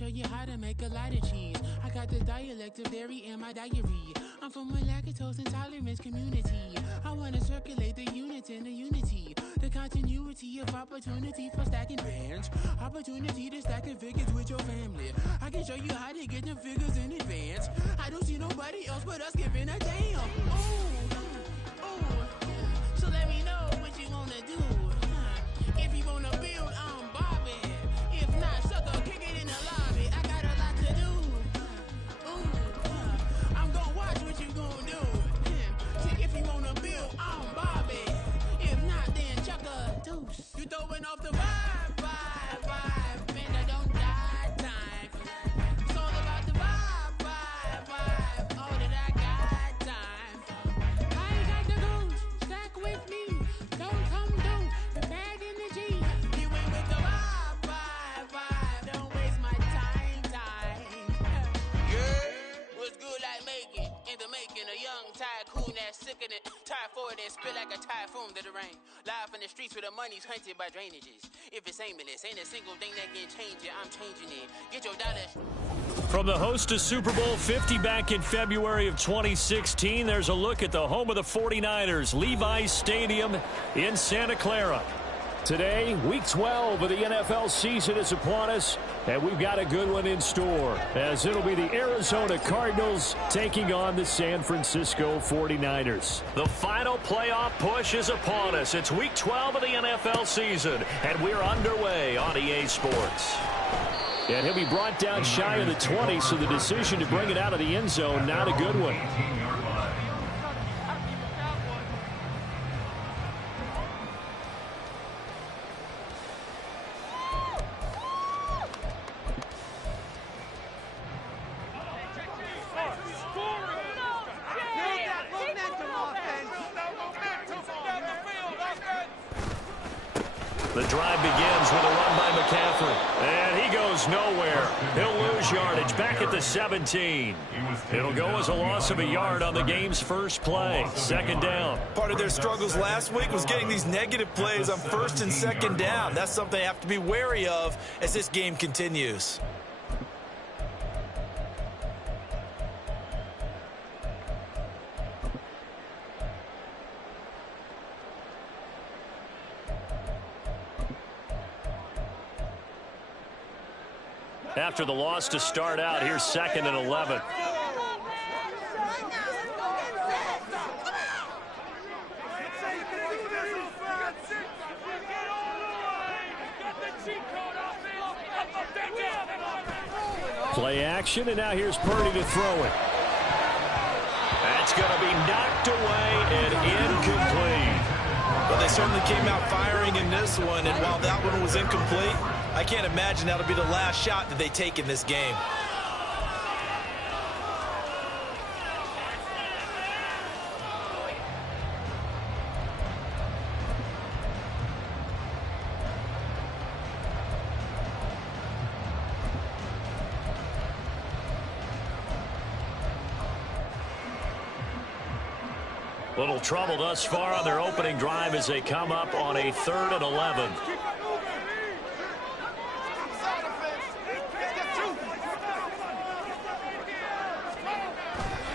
show you how to make a lot of cheese. I got the dialect of dairy in my diary. I'm from a lactose intolerance community. I want to circulate the units and the unity. The continuity of opportunity for stacking bands. Opportunity to stack the figures with your family. I can show you how to get the figures in advance. I don't see nobody else but us giving a damn. Ooh, ooh. So let me know what you wanna do. If you wanna build, I'm Bobby. If not, sucker, kick it in the lobby. I got a lot to do. Ooh, I'm gonna watch what you gonna do. See, if you wanna build, I'm Bobby. If not, then chuck a deuce. You throwing off the vibe. Man, I don't die time. It's all about the vibe. Oh, that I got time. I ain't got the goose. Stack with me. Don't come through. The bag in the G. You ain't with the vibe. Don't waste my time. Yeah, what's good like making? In the making, a young tycoon that's sickening. Tire forward and spit like a typhoon to the rain. Live in the streets where the money's hunted by drainages. If it's aimless, ain't a single thing that can change it. I'm changing it. Get your dollars. From the host to Super Bowl 50 back in February of 2016, there's a look at the home of the 49ers, Levi's Stadium in Santa Clara. Today, Week 12 of the NFL season is upon us, and we've got a good one in store, as it'll be the Arizona Cardinals taking on the San Francisco 49ers. The final playoff push is upon us. It's Week 12 of the NFL season, and we're underway on EA Sports. And he'll be brought down shy of the 20, so the decision to bring it out of the end zone, not a good one. The drive begins with a run by McCaffrey. And he goes nowhere. He'll lose yardage back at the 17. It'll go as a loss of a yard on the game's first play. Second down. Part of their struggles last week was getting these negative plays on first and second down. That's something they have to be wary of as this game continues. After the loss to start out, here's 2nd and 11. Play action, and now here's Purdy to throw it. That's going to be knocked away and incomplete. Well, they certainly came out firing in this one, and while that one was incomplete, I can't imagine that'll be the last shot that they take in this game. Little trouble thus far on their opening drive as they come up on a 3rd and 11.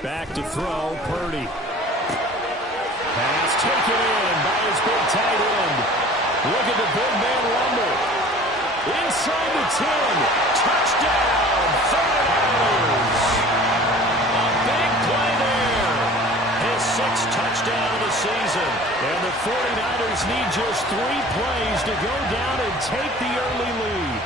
Back to throw, Purdy. Pass taken in by his big tight end. Look at the big man rumble. Inside the 10. Touchdown, 49ers. A big play there. His 6th touchdown of the season. And the 49ers need just 3 plays to go down and take the early lead.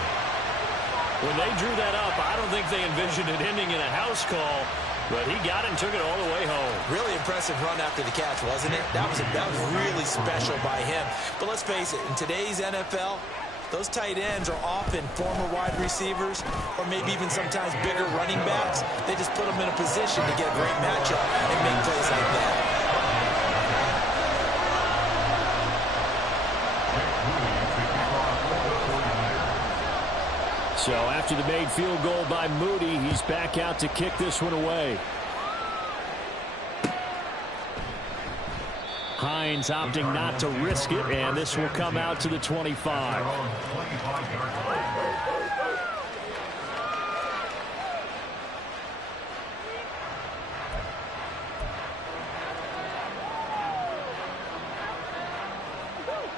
When they drew that up, I don't think they envisioned it ending in a house call. But he got it and took it all the way home. Really impressive run after the catch, wasn't it? That was really special by him. But let's face it, in today's NFL, those tight ends are often former wide receivers or maybe even sometimes bigger running backs. They just put them in a position to get a great matchup and make plays like that. So after the made field goal by Moody, he's back out to kick this one away. Hines opting not to risk it, and this will come out to the 25.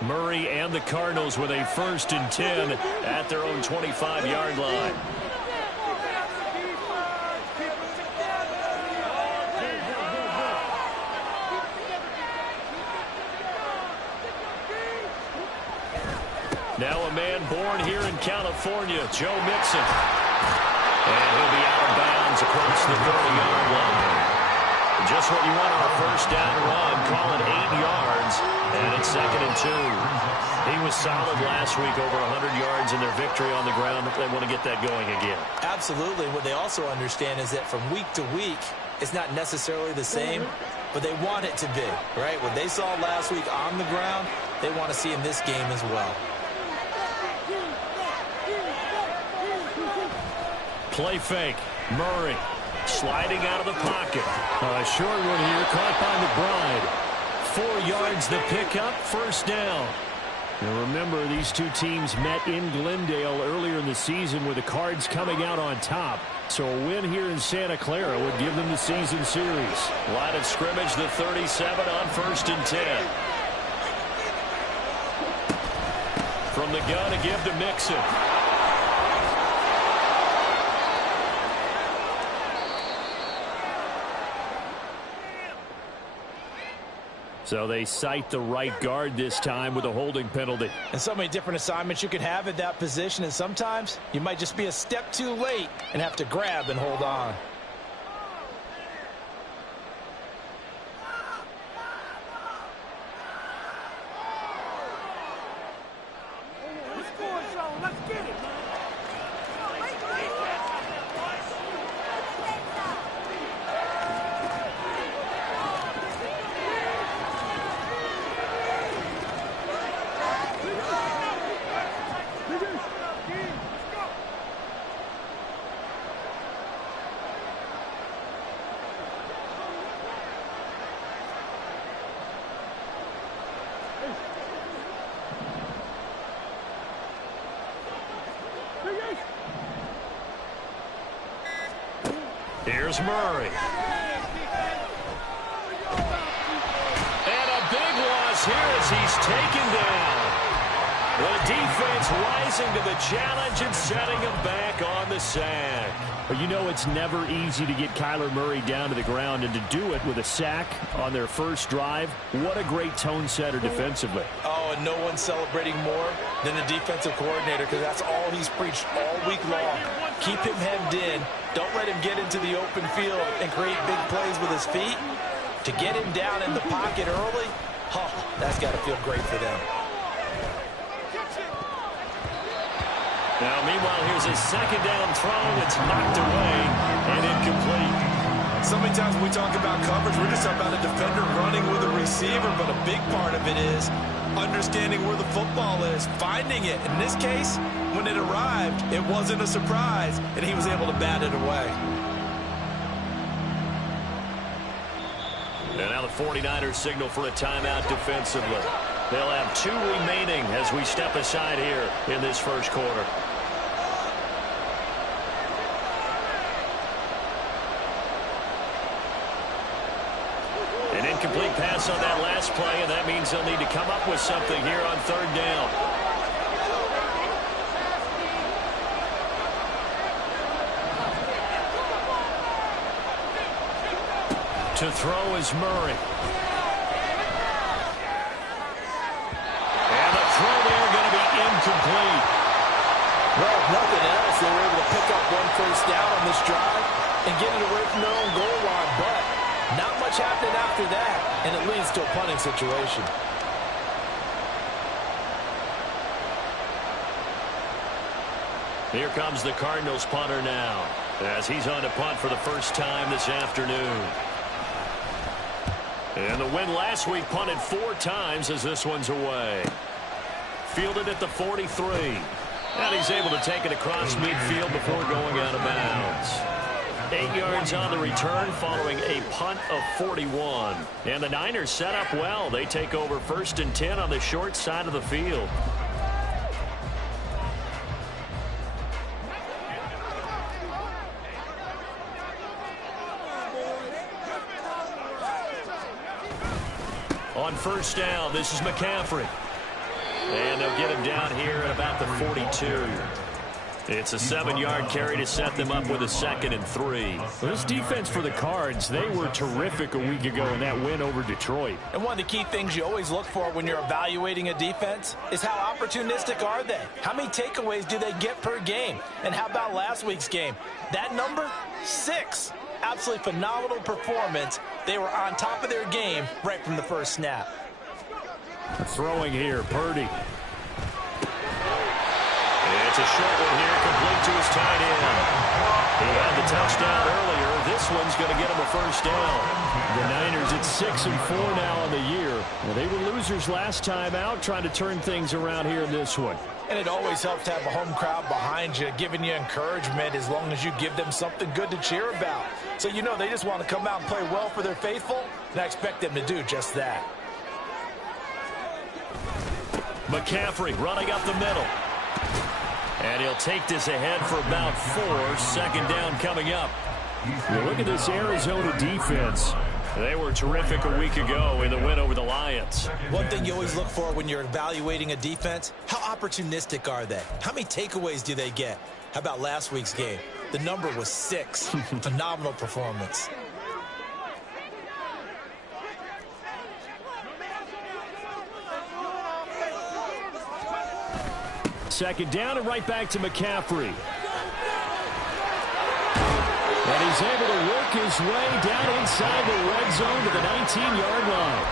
Murray and the Cardinals with a 1st and 10 at their own 25-yard line. Now a man born here in California, Joe Mixon. And he'll be out of bounds across the 30-yard line. Just what you want on a 1st down run. Call it 8 yards, and it's 2nd and 2. He was solid last week, over 100 yards in their victory on the ground. They want to get that going again. Absolutely. What they also understand is that from week to week, it's not necessarily the same, but they want it to be, right? What they saw last week on the ground, they want to see in this game as well. Play fake. Murray sliding out of the pocket. A short one here, caught by McBride. 4 yards the pickup, 1st down. Now remember, these two teams met in Glendale earlier in the season with the Cards coming out on top. So a win here in Santa Clara would give them the season series. Line of scrimmage, the 37 on 1st and 10. From the gun, a give to Mixon. So they cite the right guard this time with a holding penalty. And so many different assignments you could have at that position, and sometimes you might just be a step too late and have to grab and hold on. Here's Murray. And a big loss here as he's taken down. The defense rising to the challenge and setting him back on the sack. But you know it's never easy to get Kyler Murray down to the ground, and to do it with a sack on their first drive, what a great tone setter defensively. Oh, and no one's celebrating more than the defensive coordinator, because that's all he's preached all week long. Keep him hemmed in. Don't let him get into the open field and create big plays with his feet. To get him down in the pocket early, that's got to feel great for them. Now, meanwhile, here's a 2nd down throw that's knocked away and incomplete. So many times when we talk about coverage, we're just talking about a defender running with a receiver, but a big part of it is understanding where the football is, finding it. In this case, when it arrived, it wasn't a surprise, and he was able to bat it away. And now the 49ers signal for a timeout defensively. They'll have 2 remaining as we step aside here in this first quarter. An incomplete pass on that last play, and that means they'll need to come up with something here on 3rd down. To throw is Murray. And the throw there going to be incomplete. Well, if nothing else, they were able to pick up 1 first down on this drive and get it away from their own goal line, but not much happened after that, and it leads to a punting situation. Here comes the Cardinals punter now, as he's on to punt for the first time this afternoon. And the win last week, punted 4 times as this one's away. Fielded at the 43. And he's able to take it across midfield before going out of bounds. 8 yards on the return following a punt of 41. And the Niners set up well. They take over 1st and 10 on the short side of the field. On 1st down, this is McCaffrey. And they'll get him down here at about the 42. It's a 7-yard carry to set them up with a 2nd and 3. Well, this defense for the Cards, they were terrific a week ago in that win over Detroit. And one of the key things you always look for when you're evaluating a defense is how opportunistic are they? How many takeaways do they get per game? And how about last week's game? That number, 6. Absolutely phenomenal performance. They were on top of their game right from the first snap. Throwing here, Purdy. It's a short one here, complete to his tight end. He had the touchdown earlier. This one's going to get him a first down. The Niners at 6-4 now on the year. Well, they were losers last time out, trying to turn things around here in this one. And it always helps to have a home crowd behind you, giving you encouragement as long as you give them something good to cheer about. So you know they just want to come out and play well for their faithful, and I expect them to do just that. McCaffrey running up the middle. And he'll take this ahead for about 4. 2nd down coming up. You look at this Arizona defense. They were terrific a week ago in the win over the Lions. One thing you always look for when you're evaluating a defense, how opportunistic are they? How many takeaways do they get? How about last week's game? The number was 6. Phenomenal performance. Second down and right back to McCaffrey. And he's able to work his way down inside the red zone to the 19-yard line.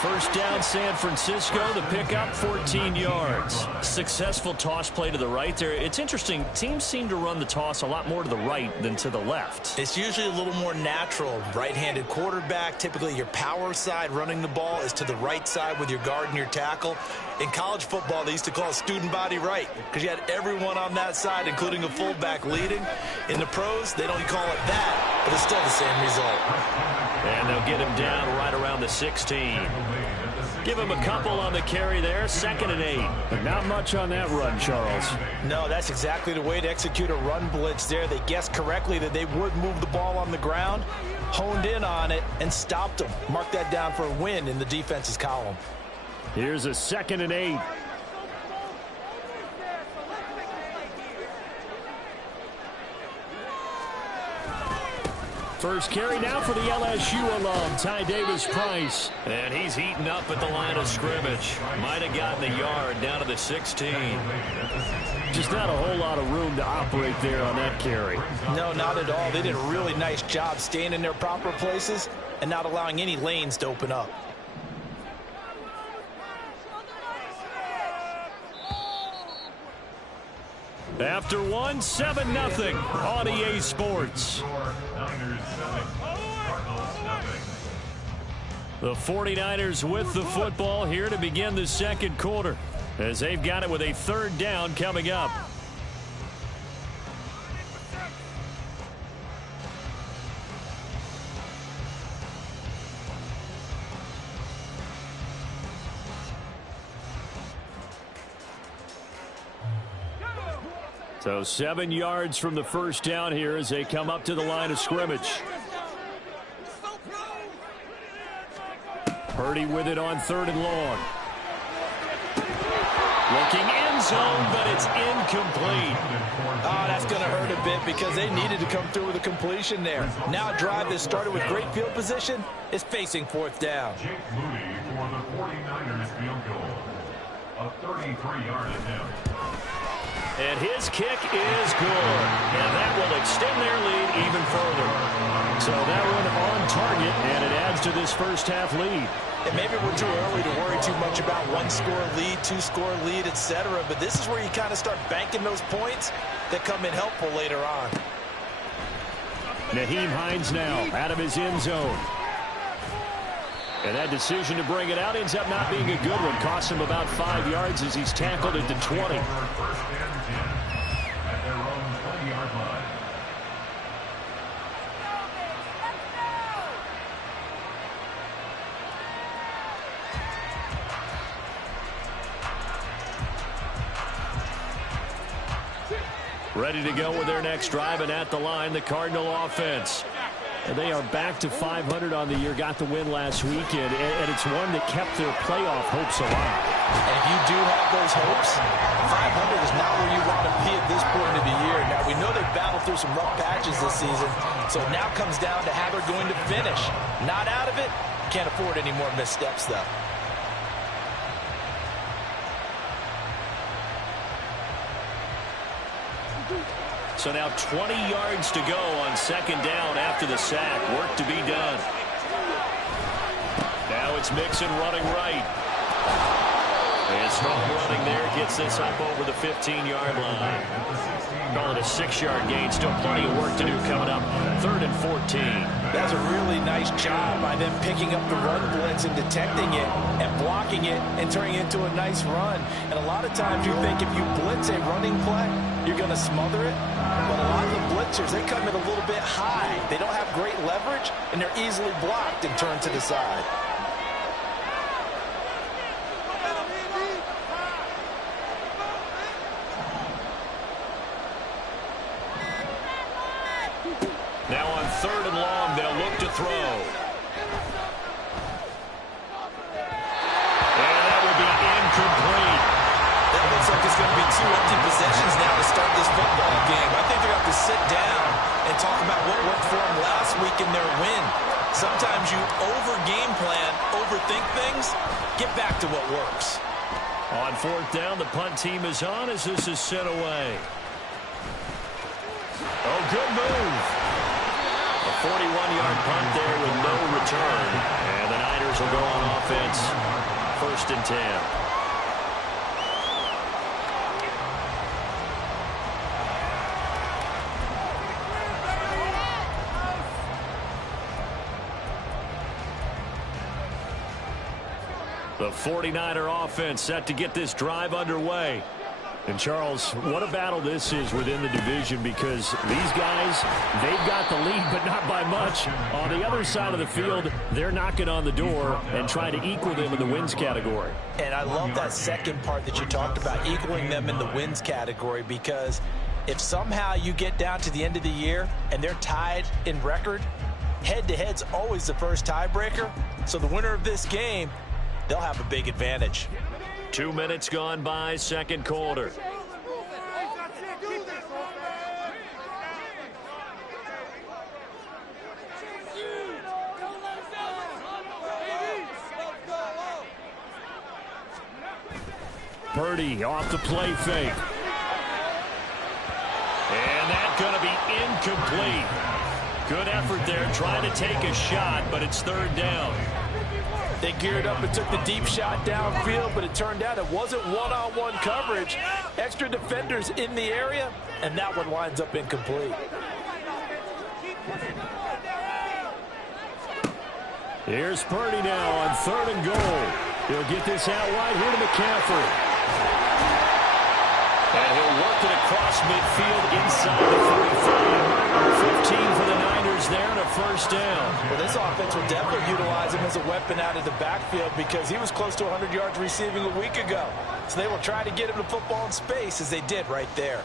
First down, San Francisco. The pickup, 14 yards. Successful toss play to the right there. It's interesting. Teams seem to run the toss a lot more to the right than to the left. It's usually a little more natural. Right-handed quarterback, typically your power side running the ball is to the right side with your guard and your tackle. In college football, they used to call it student body right because you had everyone on that side, including a fullback leading. In the pros, they don't call it that, but it's still the same result. And they'll get him down right around the 16. Give him a couple on the carry there. 2nd and 8. Not much on that run, Charles. No, that's exactly the way to execute a run blitz there. They guessed correctly that they would move the ball on the ground, honed in on it, and stopped them. Mark that down for a win in the defense's column. Here's a 2nd and 8. First carry now for the LSU alum, Ty Davis-Price. And he's heating up at the line of scrimmage. Might have gotten a yard down to the 16. Just not a whole lot of room to operate there on that carry. No, not at all. They did a really nice job staying in their proper places and not allowing any lanes to open up. After 1, 7-0 on EA Sports. The 49ers with the football here to begin the second quarter as they've got it with a 3rd down coming up. So 7 yards from the first down here as they come up to the line of scrimmage. Purdy with it on 3rd and long. Looking end zone, but it's incomplete. Oh, that's going to hurt a bit because they needed to come through with a completion there. Now a drive that started with great field position is facing 4th down. Jake Moody for the 49ers field goal. A 33-yard attempt. And his kick is good. And that will extend their lead even further. So that one on target, and it adds to this first half lead. And maybe we're too early to worry too much about 1-score lead, 2-score lead, etc. But this is where you kind of start banking those points that come in helpful later on. Nyheim Hines now out of his end zone. And that decision to bring it out ends up not being a good one. Costs him about 5 yards as he's tackled at the 20. Ready to go with their next drive, and at the line, the Cardinal offense. And they are back to 500 on the year, got the win last weekend, and it's one that kept their playoff hopes alive. And if you do have those hopes, 500 is not where you want to be at this point of the year. Now, we know they've battled through some rough patches this season, so it now comes down to how they're going to finish. Not out of it. Can't afford any more missteps, though. So now 20 yards to go on second down after the sack. Work to be done. Now it's Mixon running right. And strong running there gets this up over the 15-yard line. Call it a 6-yard gain. Still plenty of work to do coming up. 3rd and 14. That's a really nice job by them picking up the run blitz and detecting it and blocking it and turning it into a nice run. And a lot of times you think if you blitz a running play, you're going to smother it. But a lot of the blitzers, they come in a little bit high. They don't have great leverage, and they're easily blocked and turned to the side. Now on 3rd and long, they'll look to throw. And that will be incomplete. That looks like it's going to be 2 empty possessions now to start this football game. I think they're going to have to sit down and talk about what worked for them last week in their win. Sometimes you over-game plan, overthink things, get back to what works. On 4th down, the punt team is on as this is sent away. Oh, good move. A 41-yard punt there with no return. And the Niners will go on offense. 1st and 10. The 49er offense set to get this drive underway. And, Charles, what a battle this is within the division because these guys, they've got the lead, but not by much. On the other side of the field, they're knocking on the door and trying to equal them in the wins category. And I love that second part that you talked about, equaling them in the wins category, because if somehow you get down to the end of the year and they're tied in record, head-to-head's always the first tiebreaker. So the winner of this game, they'll have a big advantage. 2 minutes gone by, second quarter. Purdy off the play fake. And that's going to be incomplete. Good effort there, trying to take a shot, but it's 3rd down. They geared up and took the deep shot downfield, but it turned out it wasn't one-on-one coverage. Extra defenders in the area, and that one winds up incomplete. Here's Purdy now on 3rd and goal. He'll get this out wide here to McCaffrey. And he'll work it across midfield inside the 45. 15 for the Niners there and a 1st down. Well, this offense will definitely utilize him as a weapon out of the backfield because he was close to 100 yards receiving a week ago. So they will try to get him the football in space as they did right there.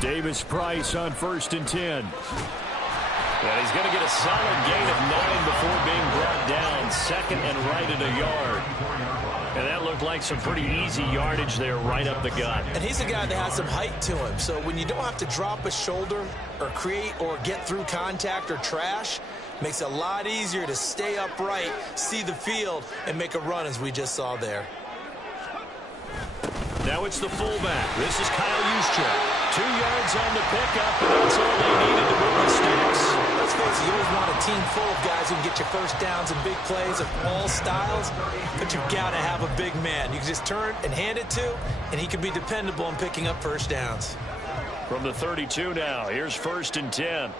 Davis-Price on 1st and 10. And he's going to get a solid gain of 9 before being brought down. 2nd and right at a yard. And that looked like some pretty easy yardage there right up the gut. And he's a guy that has some height to him. So when you don't have to drop a shoulder or create or get through contact or trash, makes it a lot easier to stay upright, see the field, and make a run as we just saw there. Now it's the fullback. This is Kyle Juszczyk. 2 yards on the pickup, and that's all they needed to move the sticks. Let's face it, you always want a team full of guys who can get you first downs and big plays of all styles, but you've got to have a big man. You can just turn and hand it to, and he can be dependable in picking up first downs. From the 32 now, here's 1st and 10.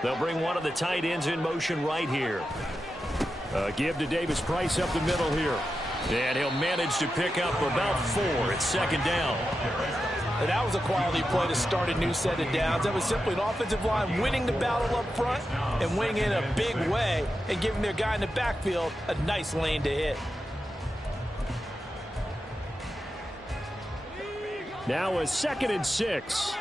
They'll bring one of the tight ends in motion right here. Give to Davis-Price up the middle here. And he'll manage to pick up about 4 at 2nd down. And that was a quality play to start a new set of downs. That was simply an offensive line winning the battle up front and winning in a big way and giving their guy in the backfield a nice lane to hit. Now a 2nd and 6.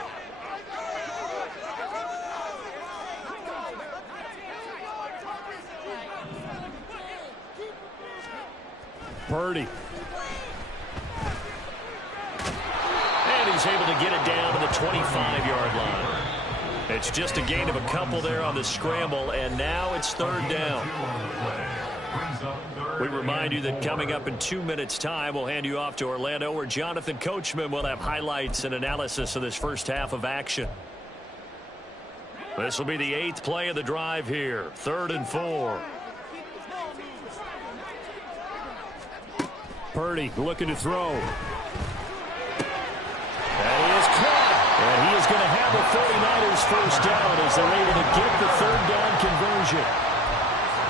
Purdy. And he's able to get it down to the 25-yard line. It's just a gain of a couple there on the scramble, and now it's 3rd down. We remind you that coming up in 2 minutes' time, we'll hand you off to Orlando, where Jonathan Coachman will have highlights and analysis of this first half of action. This will be the 8th play of the drive here. 3rd and 4. Purdy looking to throw. That is caught. And he is going to have the 49ers first down as they're able to get the 3rd down conversion.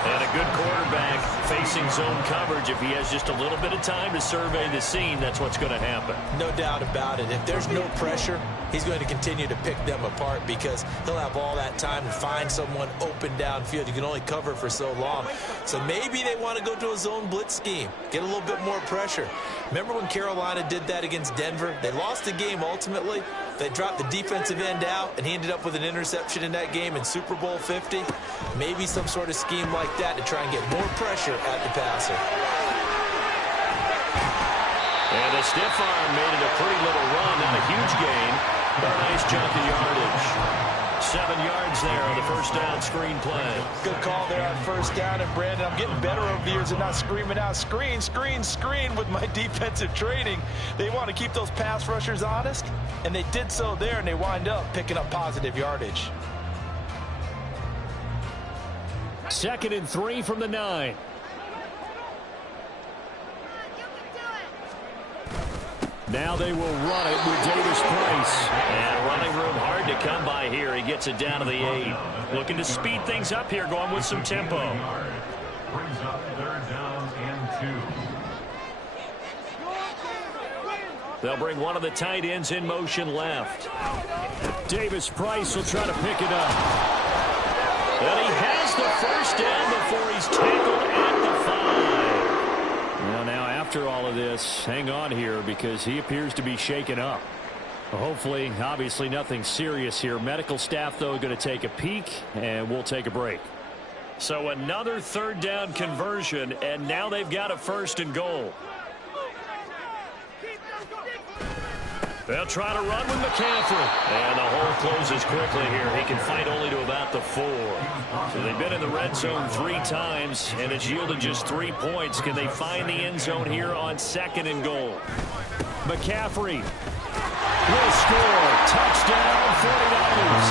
And a good quarterback facing zone coverage. If he has just a little bit of time to survey the scene, that's what's going to happen. No doubt about it. If there's no pressure, he's going to continue to pick them apart because he'll have all that time to find someone open downfield. You can only cover for so long. So maybe they want to go to a zone blitz scheme, get a little bit more pressure. Remember when Carolina did that against Denver? They lost the game ultimately. They dropped the defensive end out, and he ended up with an interception in that game in Super Bowl 50. Maybe some sort of scheme like that to try and get more pressure at the passer. And a stiff arm made it a pretty little run, not a huge gain, but a nice chunk of yardage. 7 yards there on the first down screen play. Good call there on first down. And, Brandon, I'm getting better over the years and not screaming out, screen, screen, screen with my defensive training. They want to keep those pass rushers honest, and they did so there, and they wind up picking up positive yardage. 2nd and 3 from the 9. Now they will run it with Davis Price. And running room hard to come by here. He gets it down to the 8. Looking to speed things up here, going with some tempo. Brings up 3rd down and 2. They'll bring one of the tight ends in motion left. Davis Price will try to pick it up. And he has the first down before he's tackled at the 5. Well, now after all of this, hang on here because he appears to be shaken up. Hopefully, obviously nothing serious here. Medical staff, though, going to take a peek, and we'll take a break. So another 3rd down conversion, and now they've got a 1st and goal. They'll try to run with McCaffrey. And the hole closes quickly here. He can fight only to about the 4. So they've been in the red zone 3 times, and it's yielded just 3 points. Can they find the end zone here on 2nd and goal? McCaffrey will score. Touchdown, 49ers.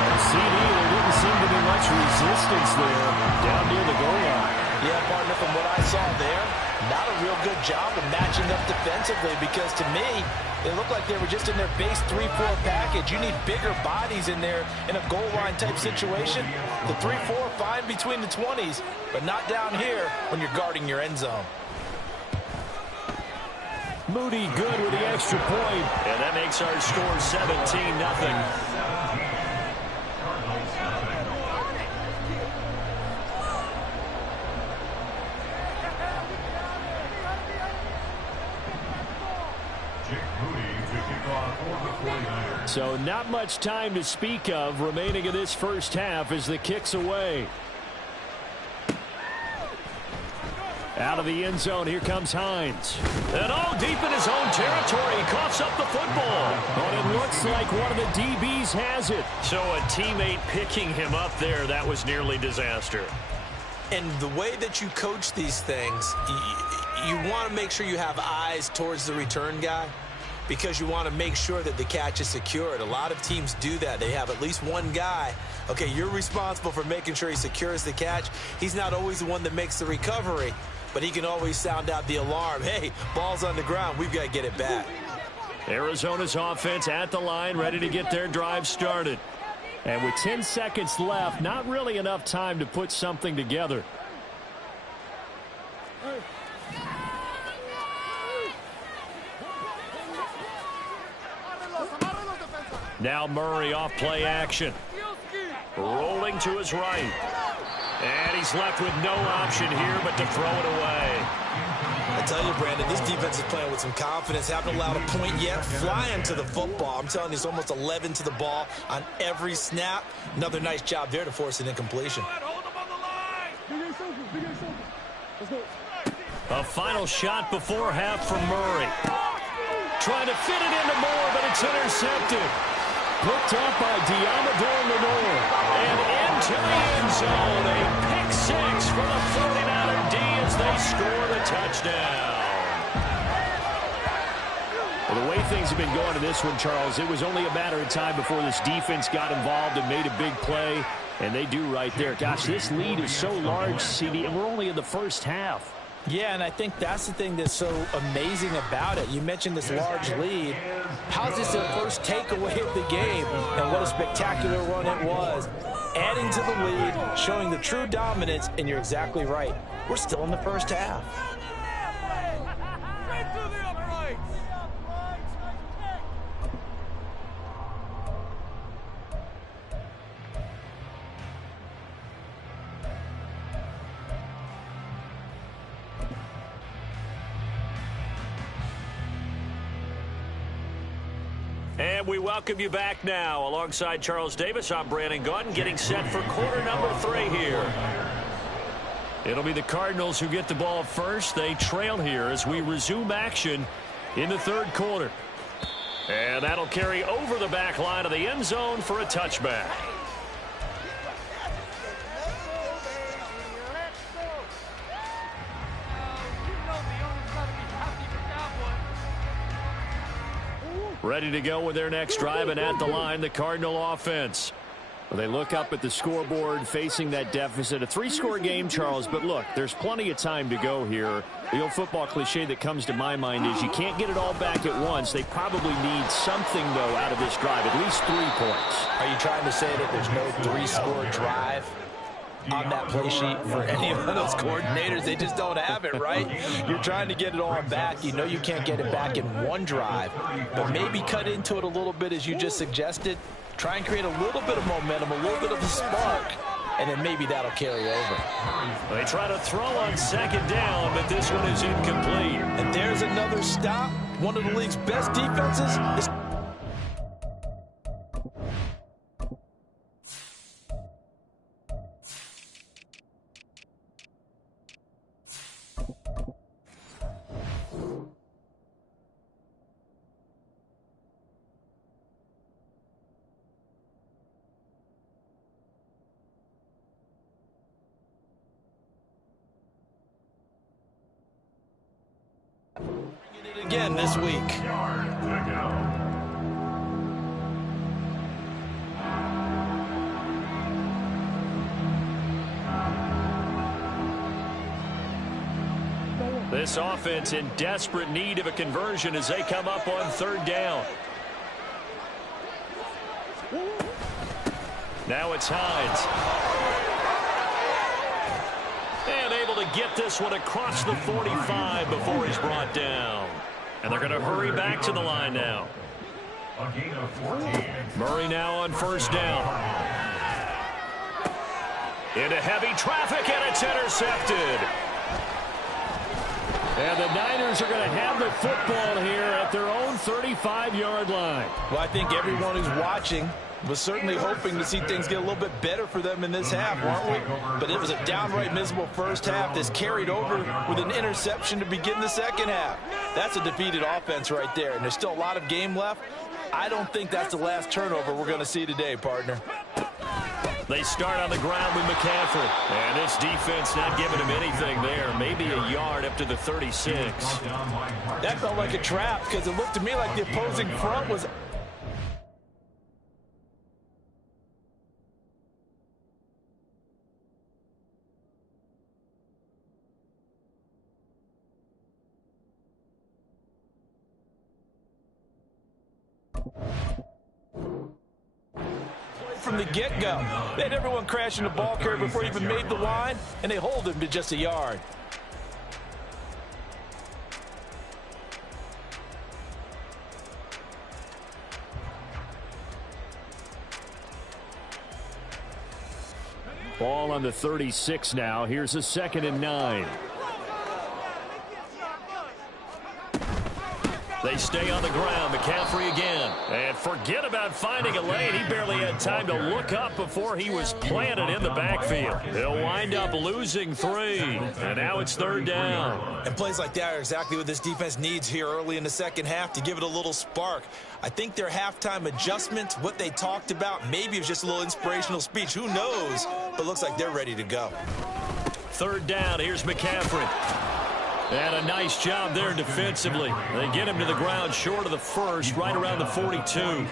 And CD, there didn't seem to be much resistance there down near the goal line. Yeah, partner, from what I saw there, not a real good job of matching up defensively because to me, it looked like they were just in their base 3-4 package. You need bigger bodies in there in a goal line type situation. The 3-4 fine between the 20s, but not down here when you're guarding your end zone. Moody good with the extra point. And that makes our score 17-0. So not much time to speak of remaining in this first half as the kick's away. Out of the end zone, here comes Hines. And all deep in his own territory, he coughs up the football. And it looks like one of the DBs has it. So a teammate picking him up there, that was nearly disaster. And the way that you coach these things, you want to make sure you have eyes towards the return guy because you want to make sure that the catch is secured. A lot of teams do that. They have at least one guy. Okay, you're responsible for making sure he secures the catch. He's not always the one that makes the recovery, but he can always sound out the alarm. Hey, ball's on the ground. We've got to get it back. Arizona's offense at the line, ready to get their drive started. And with 10 seconds left, not really enough time to put something together. Now Murray off play action. Rolling to his right. And he's left with no option here but to throw it away. I tell you, Brandon, this defense is playing with some confidence. Haven't allowed a point yet. Flying to the football. I'm telling you, it's almost 11 to the ball on every snap. Another nice job there to force an incompletion. A final shot before half from Murray. Trying to fit it into Moore, but it's intercepted. Picked up by Diamador Lenore. And into the end zone. A pick-6 for the 49er D as they score the touchdown. Well, the way things have been going to this one, Charles, it was only a matter of time before this defense got involved and made a big play. And they do right there. Gosh, this lead is so large, CD, and we're only in the first half. Yeah, and I think that's the thing that's so amazing about it. You mentioned this large lead. How's this their first takeaway of the game? And what a spectacular run it was. Adding to the lead, showing the true dominance, and you're exactly right. We're still in the first half. And we welcome you back now. Alongside Charles Davis, I'm Brandon Gunn, getting set for quarter number 3 here. It'll be the Cardinals who get the ball first. They trail here as we resume action in the third quarter. And that'll carry over the back line of the end zone for a touchback. Ready to go with their next drive, and at the line, the Cardinal offense. Well, they look up at the scoreboard facing that deficit. A 3-score game, Charles, but look, there's plenty of time to go here. The old football cliche that comes to my mind is you can't get it all back at once. They probably need something, though, out of this drive, at least 3 points. Are you trying to say that there's no 3-score drive on that play sheet for any of those coordinators? They just don't have it, right? You're trying to get it all back. You know you can't get it back in one drive, but maybe cut into it a little bit as you just suggested. Try and create a little bit of momentum, a little bit of a spark, and then maybe that'll carry over. They try to throw on second down, but this one is incomplete. And there's another stop. One of the league's best defenses is... again this week. This offense in desperate need of a conversion as they come up on third down. Now it's Hines. And able to get this one across the 45 before he's brought down. And they're going to hurry back to the line now. A gain of 14. Murray now on first down. Into heavy traffic, and it's intercepted. And the Niners are going to have the football here at their own 35-yard line. Well, I think everyone who's watching was certainly hoping to see things get a little bit better for them in this half, weren't we? But it was a downright miserable first half that's carried over with an interception to begin the second half. That's a defeated offense right there, and there's still a lot of game left. I don't think that's the last turnover we're going to see today, partner. They start on the ground with McCaffrey. And this defense not giving him anything there. Maybe a yard up to the 36. That felt like a trap because it looked to me like the opposing front was... from the get-go. They had everyone crashing the ball carrier before he even made the line, and they hold him to just a yard. Ball on the 36 now. Here's a 2nd and 9. They stay on the ground. McCaffrey again. And forget about finding a lane. He barely had time to look up before he was planted in the backfield. He'll wind up losing 3. And now it's 3rd down. And plays like that are exactly what this defense needs here early in the second half to give it a little spark. I think their halftime adjustment, what they talked about, maybe it was just a little inspirational speech. Who knows? But looks like they're ready to go. 3rd down. Here's McCaffrey. And a nice job there defensively. They get him to the ground short of the first, right around the 42.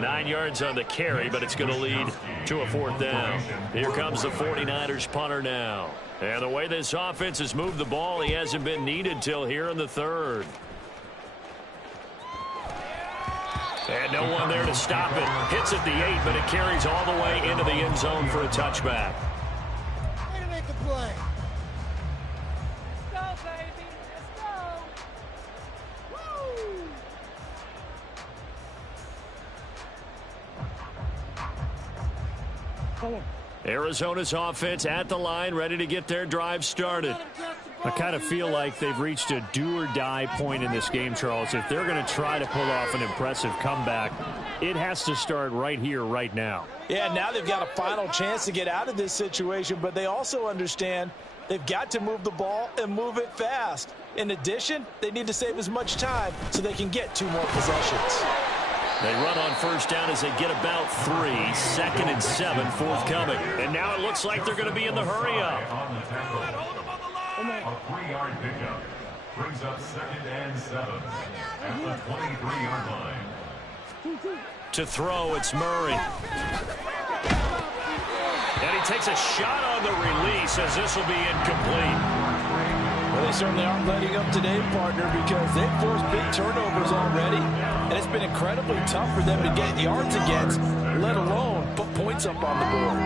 9 yards on the carry, but it's going to lead to a 4th down. Here comes the 49ers punter now. And the way this offense has moved the ball, he hasn't been needed till here in the 3rd. And no one there to stop it. Hits at the 8, but it carries all the way into the end zone for a touchback. Way to make the play. Arizona's offense at the line, ready to get their drive started. I kind of feel like they've reached a do-or-die point in this game, Charles. If they're going to try to pull off an impressive comeback, it has to start right here, right now. Yeah, now they've got a final chance to get out of this situation, but they also understand they've got to move the ball and move it fast. In addition, they need to save as much time so they can get 2 more possessions. They run on 1st down as they get about 3. 2nd and 7 forthcoming. And now it looks like they're going to be in the hurry-up. A 3-yard pickup brings up 2nd and 7 at the 23-yard line. To throw, it's Murray. And he takes a shot on the release as this will be incomplete. Well, they certainly aren't letting up today, partner, because they've forced big turnovers already, and it's been incredibly tough for them to get yards against, let alone put points up on the board.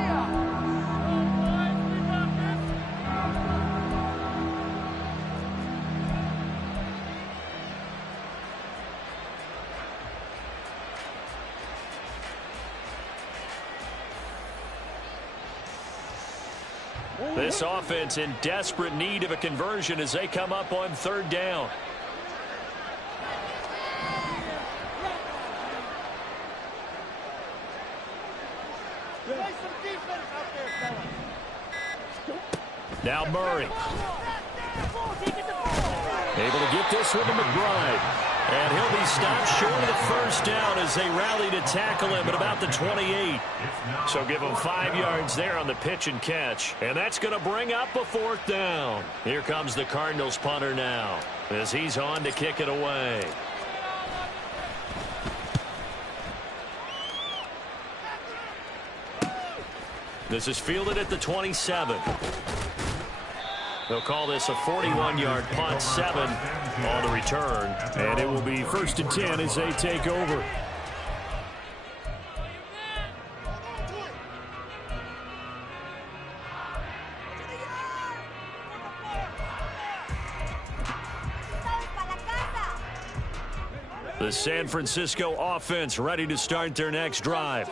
This offense in desperate need of a conversion as they come up on 3rd down. Now Murray. Able to get this one to McBride. And he'll be stopped short of the 1st down as they rally to tackle him at about the 28. So give him 5 yards there on the pitch and catch. And that's going to bring up a 4th down. Here comes the Cardinals punter now as he's on to kick it away. This is fielded at the 27. They'll call this a 41-yard punt, 7 on the return. And it will be 1st and 10 as they take over. The San Francisco offense ready to start their next drive.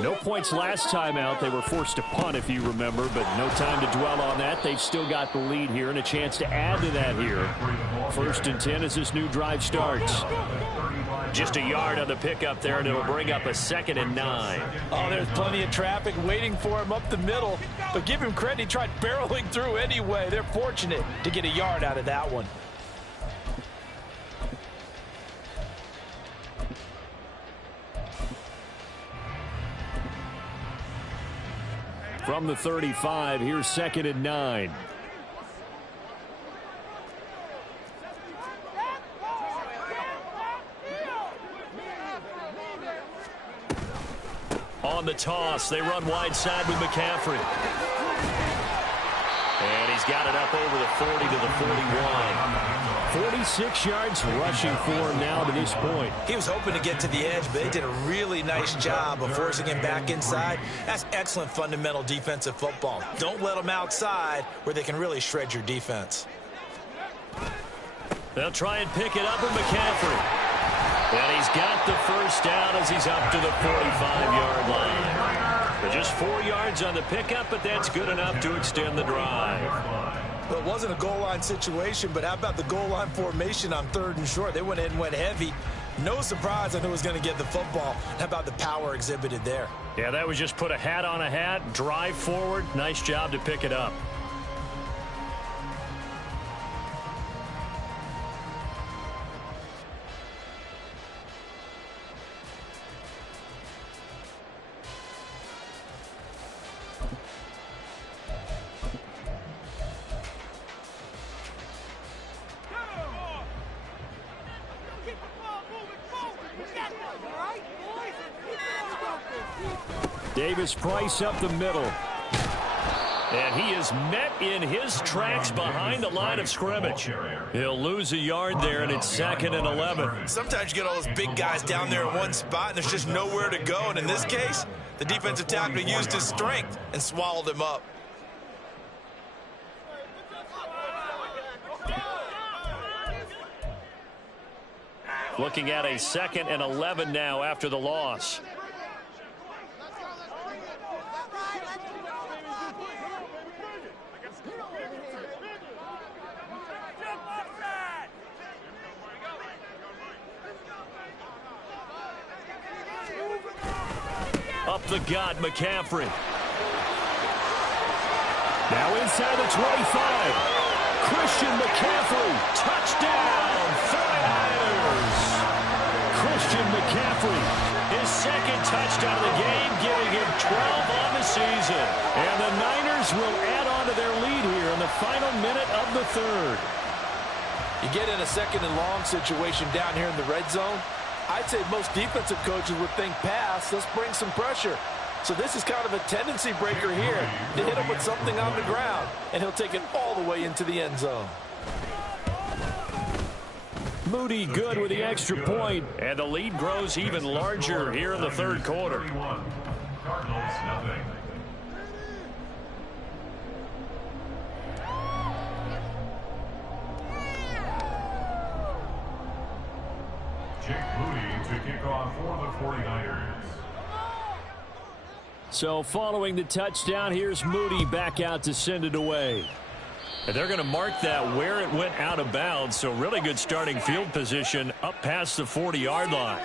No points last time out. They were forced to punt, if you remember, but no time to dwell on that. They've still got the lead here and a chance to add to that here. 1st and 10 as this new drive starts. Just a yard on the pickup there, and it'll bring up a 2nd and 9. Oh, there's plenty of traffic waiting for him up the middle, but give him credit. He tried barreling through anyway. They're fortunate to get a yard out of that one. From the 35, here's 2nd and 9. On the toss, they run wide side with McCaffrey. And he's got it up over the 40 to the 41. 46 yards rushing for him now to this point. He was hoping to get to the edge, but they did a really nice job of forcing him back inside. That's excellent fundamental defensive football. Don't let them outside where they can really shred your defense. They'll try and pick it up with McCaffrey. And he's got the 1st down as he's up to the 45-yard line. But just 4 yards on the pickup, but that's good enough to extend the drive. Well, it wasn't a goal line situation, but how about the goal line formation on 3rd and short? They went in, went heavy. No surprise on who was going to get the football. How about the power exhibited there? Yeah, that was just put a hat on a hat, drive forward. Nice job to pick it up. Davis Price up the middle. And he is met in his tracks behind the line of scrimmage. He'll lose a yard there, and it's 2nd and 11. Sometimes you get all those big guys down there in one spot, and there's just nowhere to go. And in this case, the defensive tackle used his strength and swallowed him up. Looking at a 2nd and 11 now after the loss. Up the gut, McCaffrey. Now inside the 25. Christian McCaffrey. Touchdown, 49ers. Christian McCaffrey. His 2nd touchdown of the game, giving him 12 on the season. And the Niners will add on to their lead here in the final minute of the 3rd. You get in a 2nd and long situation down here in the red zone. I'd say most defensive coaches would think pass. Let's bring some pressure. So this is kind of a tendency breaker here to hit him with something on the ground, and he'll take it all the way into the end zone. Moody good with the extra point, and the lead grows even larger here in the 3rd quarter. Cardinals, nothing. Jake Moody to kick off for the 49ers. So following the touchdown, here's Moody back out to send it away. And they're going to mark that where it went out of bounds, so really good starting field position up past the 40-yard line.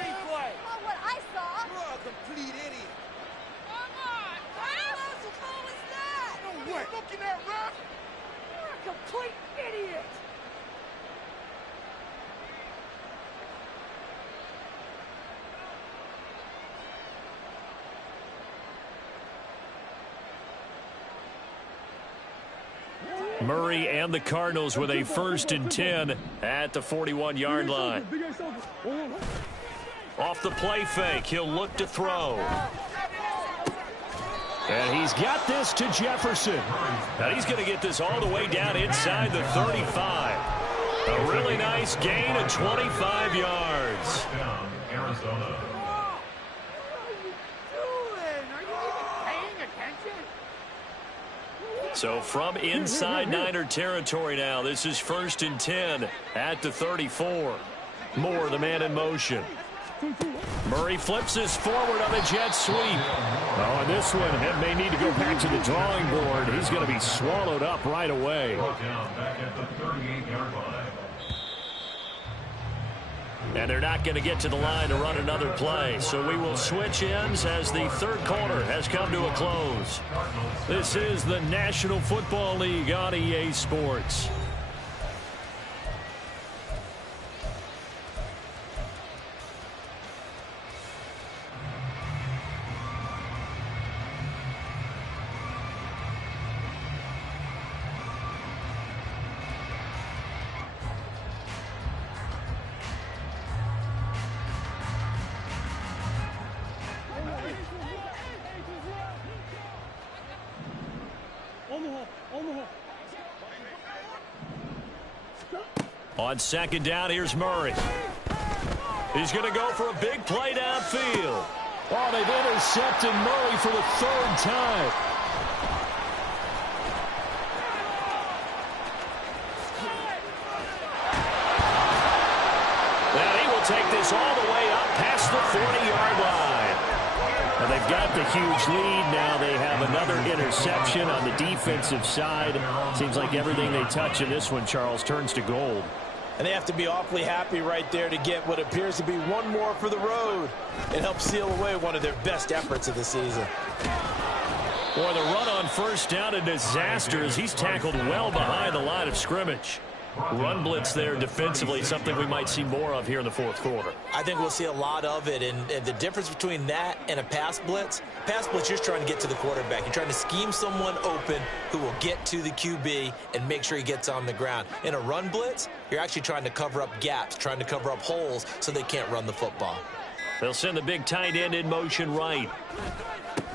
Murray and the Cardinals with a 1st and 10 at the 41-yard line. Off the play fake, he'll look to throw. And he's got this to Jefferson. Now he's going to get this all the way down inside the 35. A really nice gain of 25 yards. Down, Arizona. So from inside Niner territory now, this is 1st and 10 at the 34. Moore, the man in motion. Murray flips this forward on a jet sweep. Oh, and this one may need to go back to the drawing board. He's going to be swallowed up right away. Brought down back at the 38-yard line. And they're not going to get to the line to run another play. So we will switch ends as the 3rd quarter has come to a close. This is the National Football League on EA Sports. On 2nd down, here's Murray. He's going to go for a big play downfield. Oh, they've intercepted Murray for the 3rd time. And he will take this all the way up past the 40-yard line. And they've got the huge lead. Now they have another interception on the defensive side. Seems like everything they touch in this one, Charles, turns to gold. And they have to be awfully happy right there to get what appears to be one more for the road. It helps seal away one of their best efforts of the season. Boy, the run on first down, a disaster as he's tackled well behind the line of scrimmage. Run blitz there defensively, something we might see more of here in the fourth quarter. I think we'll see a lot of it, and the difference between that and a pass blitz, you're just trying to get to the quarterback. You're trying to scheme someone open who will get to the QB and make sure he gets on the ground. In a run blitz, you're actually trying to cover up gaps, trying to cover up holes so they can't run the football. They'll send the big tight end in motion right.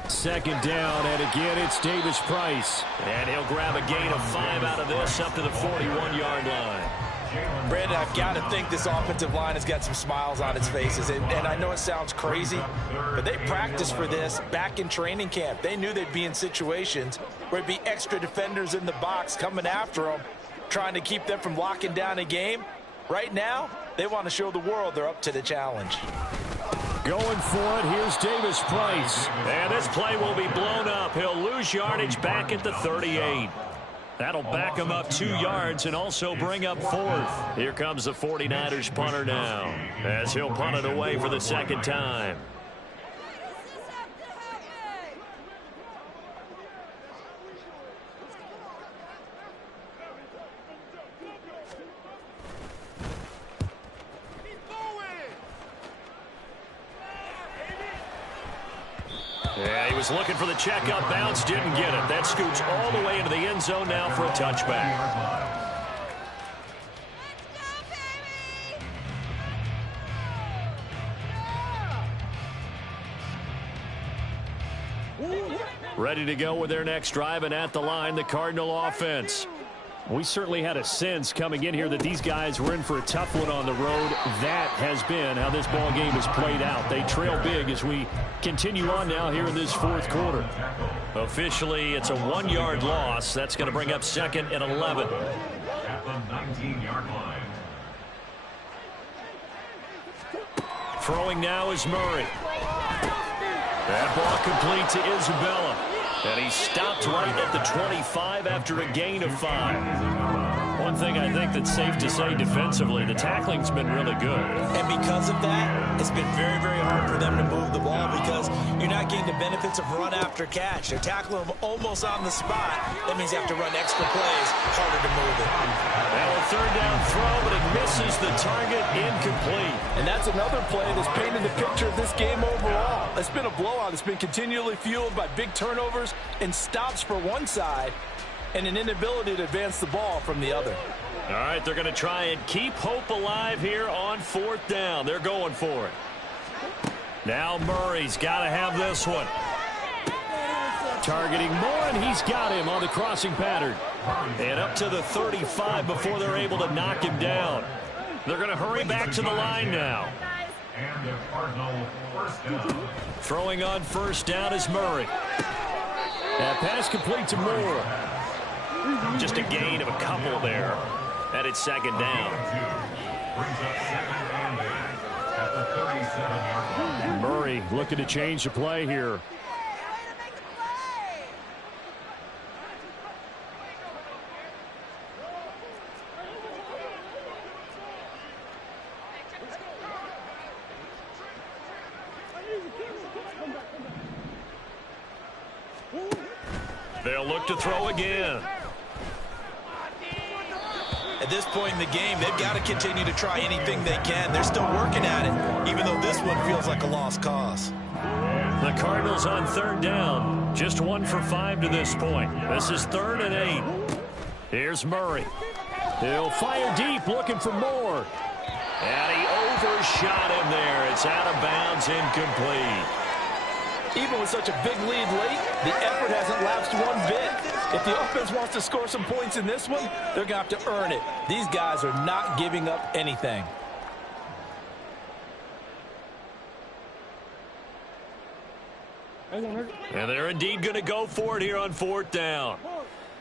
Second down, and again it's Davis Price. And he'll grab a gain of 5 out of this up to the 41-yard line. Brandon, I've got to think this offensive line has got some smiles on its faces. And I know it sounds crazy, but they practiced for this back in training camp. They knew they'd be in situations where there'd be extra defenders in the box coming after them, trying to keep them from locking down a game. Right now, they want to show the world they're up to the challenge. Going for it, here's Davis Price. And this play will be blown up. He'll lose yardage back at the 38. That'll back him up 2 yards and also bring up 4th. Here comes the 49ers punter now, as he'll punt it away for the second time. Yeah, he was looking for the checkup bounce, didn't get it. That scoots all the way into the end zone now for a touchback. Ready to go with their next drive, and at the line, the Cardinal offense. We certainly had a sense coming in here that these guys were in for a tough one on the road. That has been how this ball game has played out. They trail big as we continue on now here in this fourth quarter. Officially, it's a 1-yard loss. That's going to bring up 2nd and 11. At the 19-yard line. Throwing now is Murray. That ball complete to Isabella. And he stopped right at the 25 after a gain of 5. One thing I think that's safe to say defensively, the tackling's been really good. And because of that, it's been very, very hard for them to move the ball because you're not getting the benefits of run after catch. They're tackling them almost on the spot. That means you have to run extra plays, harder to move it. Now a third down throw, but it misses the target, incomplete. And that's another play that's painted the picture of this game overall. It's been a blowout. It's been continually fueled by big turnovers and stops for one side and an inability to advance the ball from the other. All right, they're going to try and keep hope alive here on 4th down. They're going for it. Now Murray's got to have this one. Targeting Moore, and he's got him on the crossing pattern. And up to the 35 before they're able to knock him down. They're going to hurry back to the line now. And the Cardinal first down. Throwing on first down is Murray. That pass complete to Moore. Just a gain of a couple there. And it's 2nd down. Brings up 2nd and 8 at the 37-yard line. Murray looking to change the play here. They'll look to throw again. At this point in the game, they've got to continue to try anything they can. They're still working at it, even though this one feels like a lost cause. The Cardinals on 3rd down. Just 1 for 5 to this point. This is 3rd and 8. Here's Murray. He'll fire deep, looking for Moore. And he overshot him there. It's out of bounds, incomplete. Even with such a big lead late, the effort hasn't lapsed one bit. If the offense wants to score some points in this one, they're going to have to earn it. These guys are not giving up anything. And they're indeed going to go for it here on 4th down.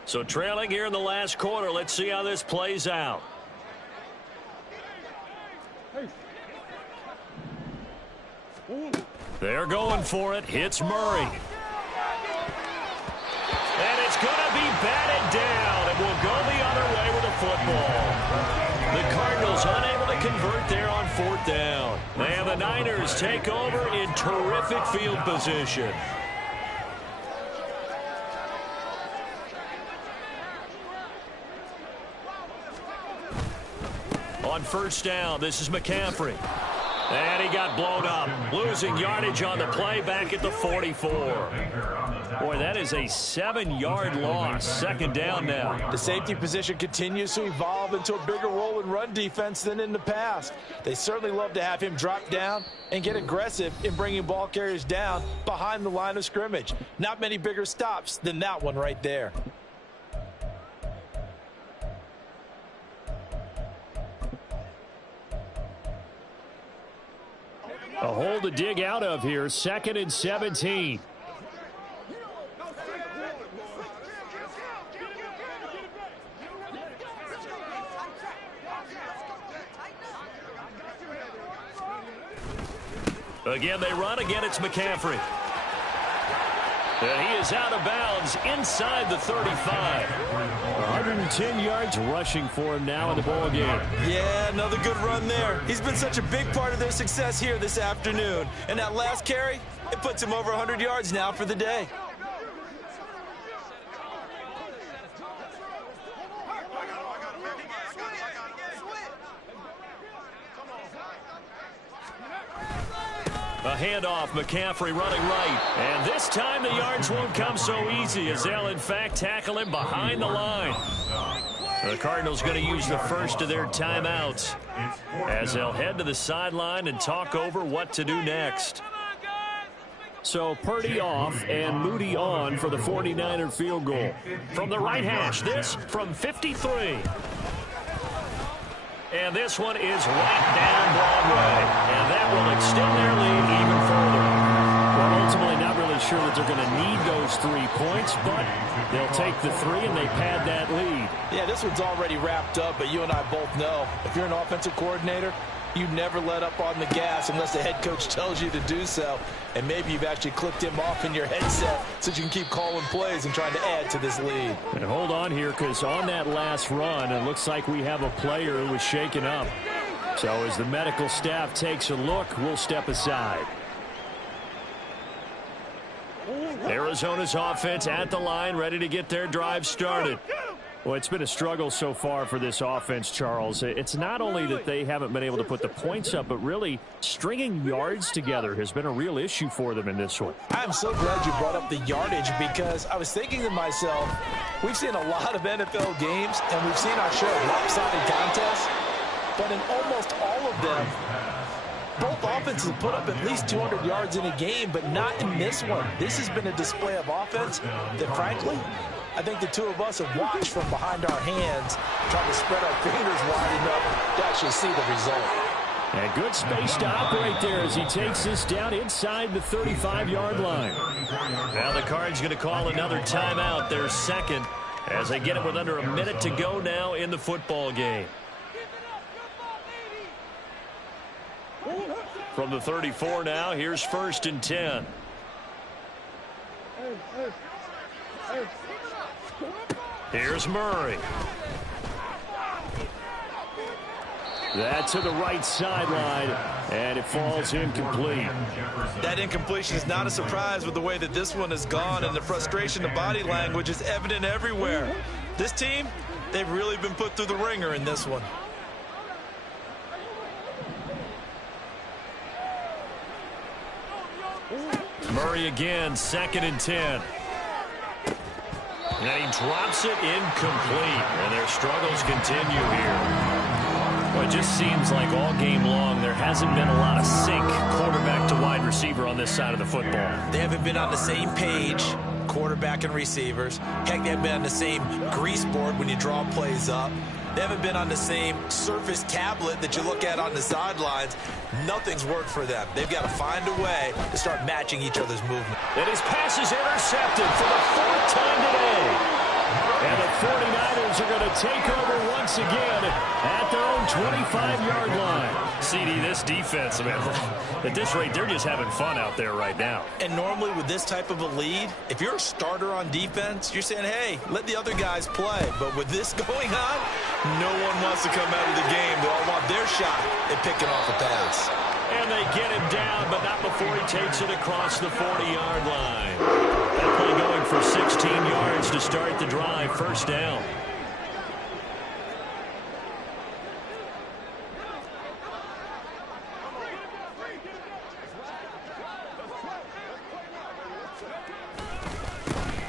So trailing here in the last quarter, let's see how this plays out. They're going for it. Hits Murray. And it's going to be batted down, and will go the other way with the football. The Cardinals unable to convert there on 4th down. And the Niners take over in terrific field position. On 1st down, this is McCaffrey. And he got blown up, losing yardage on the play back at the 44. Boy, that is a 7-yard loss. 2nd down now. The safety position continues to evolve into a bigger role in run defense than in the past. They certainly love to have him drop down and get aggressive in bringing ball carriers down behind the line of scrimmage. Not many bigger stops than that one right there. A hole to dig out of here. 2nd and 17. Again, they run. Again, it's McCaffrey. And he is out of bounds inside the 35. 110 yards rushing for him now in the ball game. Yeah, another good run there. He's been such a big part of their success here this afternoon. And that last carry, it puts him over 100 yards now for the day. A handoff, McCaffrey running right. And this time the yards won't come so easy as they'll, in fact, tackle him behind the line. The Cardinals going to use the first of their timeouts as they'll head to the sideline and talk over what to do next. So Purdy off and Moody on for the 49er field goal. From the right hash, this from 53. And this one is right down Broadway. And that will extend their lead even further. Well, ultimately not really sure that they're going to need those 3 points, but they'll take the 3 and they pad that lead. Yeah, this one's already wrapped up, but you and I both know if you're an offensive coordinator, you never let up on the gas unless the head coach tells you to do so. And maybe you've actually clicked him off in your headset so you can keep calling plays and trying to add to this lead. And hold on here, because on that last run, it looks like we have a player who was shaken up. So as the medical staff takes a look, we'll step aside. Arizona's offense at the line, ready to get their drive started. Well, it's been a struggle so far for this offense, Charles. It's not only that they haven't been able to put the points up, but really stringing yards together has been a real issue for them in this one. I'm so glad you brought up the yardage, because I was thinking to myself, we've seen a lot of NFL games, and we've seen our share of lopsided contests, but in almost all of them, both offenses put up at least 200 yards in a game, but not in this one. This has been a display of offense that, frankly, I think the two of us have watched from behind our hands, trying to spread our fingers wide enough to actually see the result. And good space to operate there as he takes this down inside the 35-yard line. Now the Cards going to call another timeout, their second, as they get it with under a minute to go now in the football game. From the 34 now, here's 1st and 10. Here's Murray. That to the right sideline, and it falls incomplete. That incompletion is not a surprise with the way that this one has gone, and the frustration, the body language is evident everywhere. This team, they've really been put through the ringer in this one. Murray again, 2nd and 10. And he drops it incomplete, and their struggles continue here. Well, it just seems like all game long there hasn't been a lot of sync quarterback to wide receiver on this side of the football. They haven't been on the same page, quarterback and receivers. Heck, they haven't been on the same grease board when you draw plays up. They haven't been on the same surface tablet that you look at on the sidelines. Nothing's worked for them. They've got to find a way to start matching each other's movement. And his pass is intercepted for the 4th time today. And the 49ers are going to take over once once again at their own 25-yard line. CD, this defense, man, at this rate, they're just having fun out there right now. And normally with this type of a lead, if you're a starter on defense, you're saying, hey, let the other guys play. But with this going on, no one wants to come out of the game. They all want their shot at picking off a pass. And they get him down, but not before he takes it across the 40-yard line. That play going for 16 yards to start the drive, first down.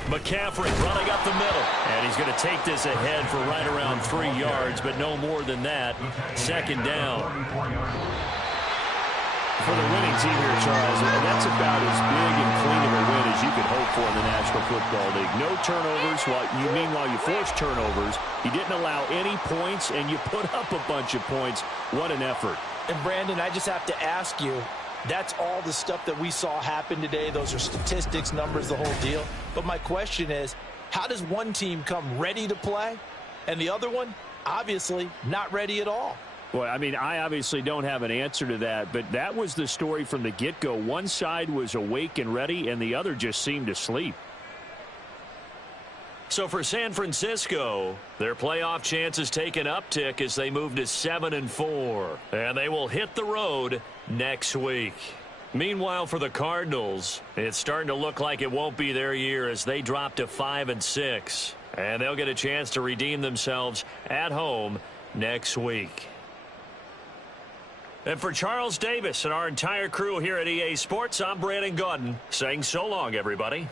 McCaffrey running up the middle. And he's going to take this ahead for right around 3 yards, but no more than that. Second down. For the winning team here, Charles, and that's about as big and clean of a win as you could hope for in the National Football League. No turnovers. Meanwhile, you forced turnovers. You didn't allow any points, and you put up a bunch of points. What an effort. And, Brandon, I just have to ask you, that's all the stuff that we saw happen today. Those are statistics, numbers, the whole deal. But my question is, how does one team come ready to play, and the other one, obviously, not ready at all? Well, I mean, I obviously don't have an answer to that, but that was the story from the get-go. One side was awake and ready, and the other just seemed to sleep. So for San Francisco, their playoff chances take an uptick as they move to 7-4. And they will hit the road next week. Meanwhile, for the Cardinals, it's starting to look like it won't be their year as they drop to 5-6. And they'll get a chance to redeem themselves at home next week. And for Charles Davis and our entire crew here at EA Sports, I'm Brandon Gaudin saying so long, everybody.